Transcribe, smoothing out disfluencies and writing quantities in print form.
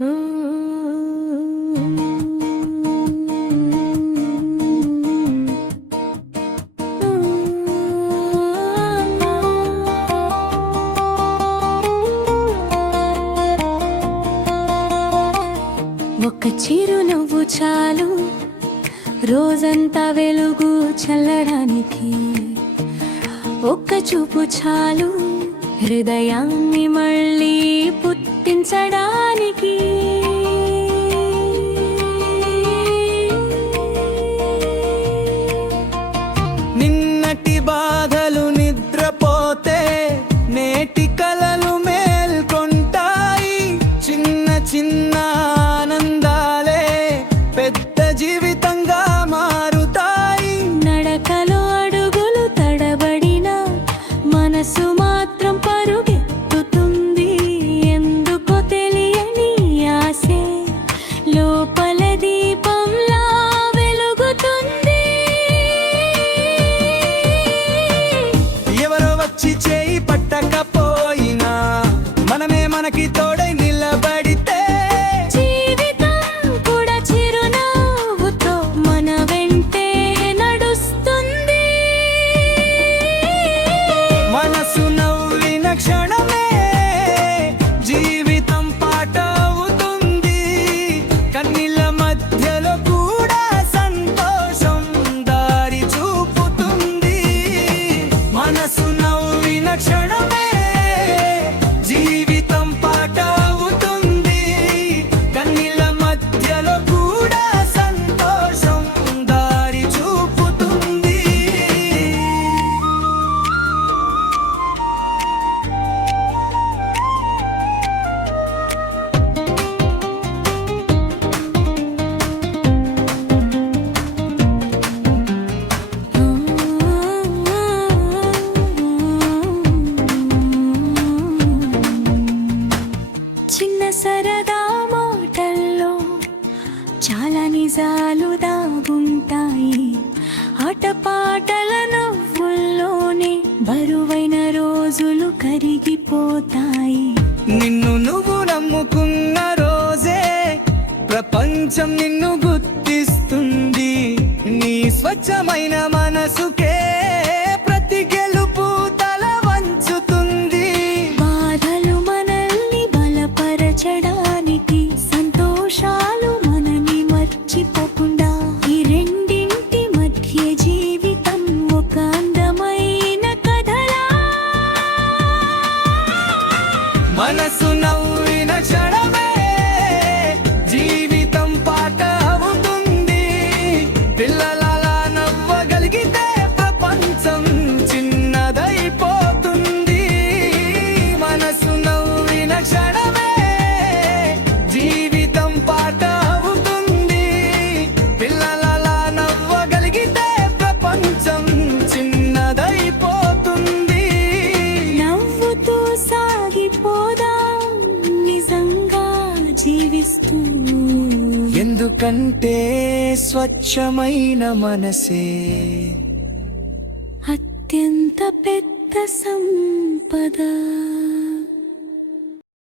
ఒక చిరునవ్వు చాలు రోజంతా వెలుగు చల్లడానికి, ఒక్క చూపు చాలు హృదయాన్ని మళ్ళీ పుట్టించడానికి. నిన్నటి బాధలు నిద్రపోతే నేటి కలలు మేల్కొంటాయి. చిన్న చిన్న ఆనందాలే పెద్ద జీవితంగా మారుతాయి. నడకలో అడుగులు తడబడిన మనసు మాత్రం పరుగెత్తుతుంది. ఎందుకో తెలియని ఆసే లోపల దీపంలా వెలుగుతుంది. ఎవరో వచ్చి చేయి పట్టకపోయినా మనమే మనకి తోడై నిలబడితే జీవితం కూడా చిరునవ్వుతో మన వెంటే నడుస్తుంది. మనసు నవ్విన క్షణమే జీవితం పాట అవుతుంది. కన్నీళ్ళ మధ్యలో కూడా సంతోషం దారి చూపుతుంది. మనసు నవ్విన క్షణమే జీవితం పాట అవుతుంది. కన్నీళ్ళ మధ్యలో కూడా సంతోషం దారి చూపుతుంది. చిన్న సరదా మాటల్లో చాలా నిజాలు దాగుంటాయి. ఆటపాటల నవ్వుల్లోనే బరువైన రోజులు కరిగిపోతాయి. నిన్ను నువ్వు నమ్ముకున్న రోజే ప్రపంచం నిన్ను గుర్తిస్తుంది. నీ స్వచ్ఛమైన మనసుకే ప్రతి గెలుపు తల వంచుతుంది. బాధలు మనల్ని బలపరచడానికి, సంతోషాలు మనని మర్చిపోకుండా, ఈ రెండింటి మధ్య జీవితం ఒక అందమైన కథలా. మనసు నవ్విన క్షణమే జీవితం పాట అవుతుంది. పిల్లలలా నవ్వగలిగితే ప్రపంచం చిన్నదైపోతుంది. మనసు నవ్విన క్షణమే జీవితం పాట అవుతుంది. పిల్లలలా నవ్వగలిగితే ప్రపంచం చిన్నదైపోతుంది. నవ్వుతూ సాగిపోదాం నిజంగా జీవిస్తూ. ఎందుకంటే స్వచ్ఛమైన మనసే అత్యంత పెద్ద సంపద.